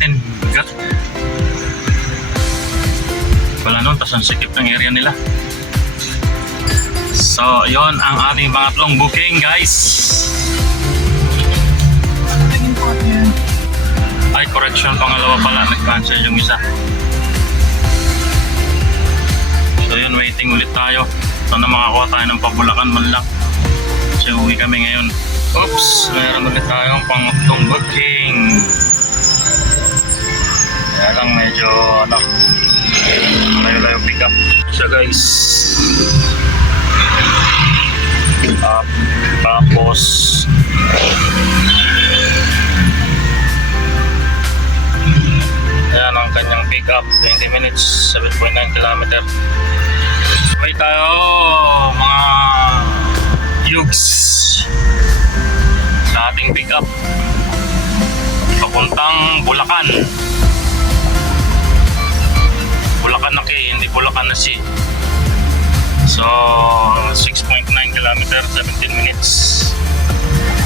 natin. Bigat. Wala nun, tas ang sikip ng area nila. So, yon ang ating pangatlong booking, guys. Ay, correction, pangalawa pala. Nag-cancel yung isa. So, yun, waiting ulit tayo. Sana makakuha tayo ng pabulakan man lang. Kasi uwi kami ngayon. Oops, mayroon ulit tayong pangatlong booking. Kaya lang medyo, layo-layo pick up. So, guys. Tapos ayan ang kanyang pick up, 20 minutes, 7.9 km. May tayo mga yugs sa ating pick up papuntang Bulacan. Bulacan na K, hindi Bulacan na C. So, 6.9 km, 17 minutes.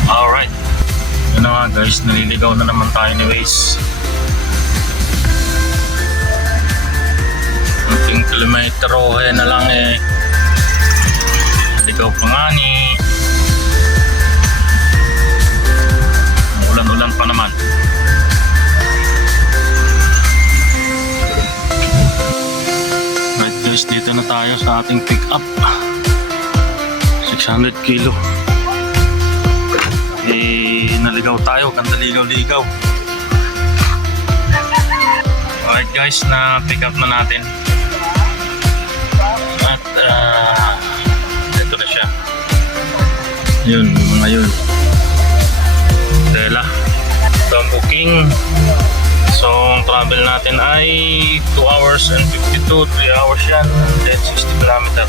Alright. Yun na nga guys, naliligaw na naman tayo ni Waze. Ating kilometro na lang eh. Ligaw pa nga ni. Ulan-ulan pa naman. Dito na tayo sa ating pick up 600 kilo. Naligaw tayo, ganda ligaw-ligaw. Alright guys, na pick up na natin. At ito na siya. Yun, mga yun. Tela. So ang booking, so ang travel natin ay 2 hours and 52, 3 hours yan, then 60 km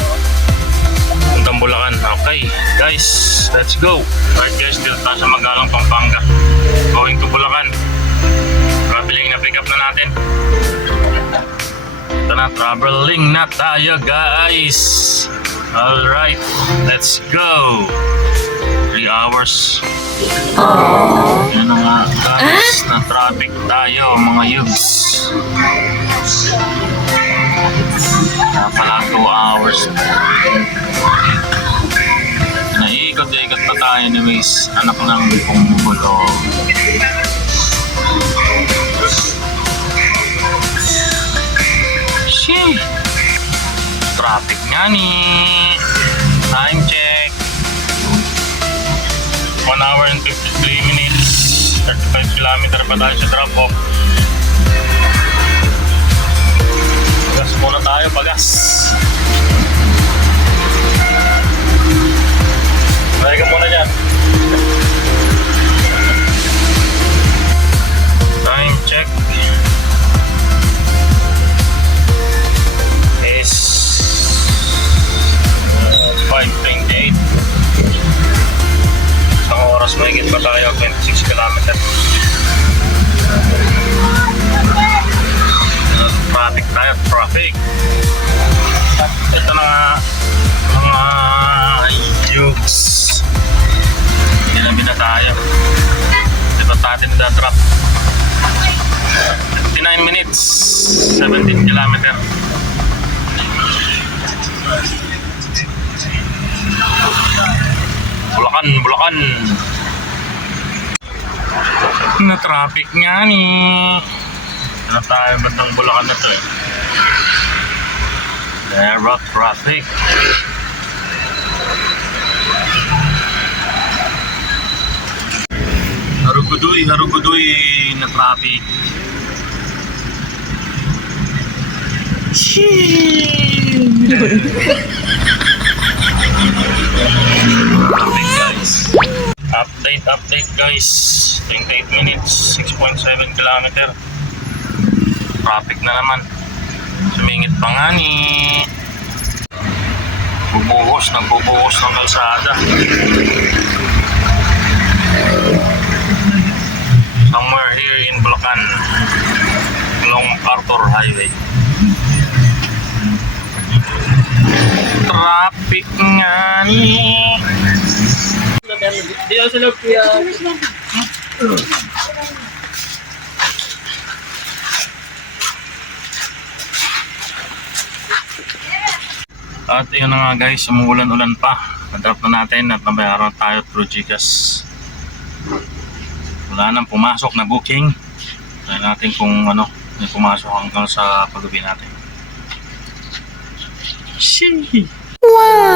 puntang Bulacan. Okay guys, let's go. Right guys, dito tayo sa Magalang, Pampanga, going to Bulacan. Traveling na pick up na natin. Ito na, traveling na tayo guys. Alright, let's go. 3 hours. Yan na nga guys, na traffic tayo mga yugs. Pala 2 hours. Naiikot-ikot pa tayo ni Waze, anak ng Punggulo. Shit! Traffic nga ni. Time check. 1 hour and 53 minutes, 35 km pa tayo sa drop off. Gas muna tayo, pagas. Try ka muna dyan. Time check is 5:28. Isang oras mahigit pa tayo, 26 km. Traffic tayo, traffic. Ito na nga mga yugs. Nilabi na tayo. Ito natin na-drop. 59 minutes, 17 km. Bulacan. Na traffic nga ni. Ano tayo bandang Bulacan na to eh. There traffic. Harugudoy na traffic. Traffic guys. Update guys. 28 minutes, 6.7 km. Traffic na naman. Sumingit pa nga ni. Nagbubuhos ng kalsada. Somewhere here in Bulacan, along Arthur Highway. Traffic nga ni. Di ako sa loob kuya. At yun na nga guys, umuulan-ulan pa. Na-drop na natin at nabayaran tayo through Gcash. Wala nang pumasok na booking. Try natin kung ano, may pumasok hanggang sa pag-uwi natin. Sheesh! Wow!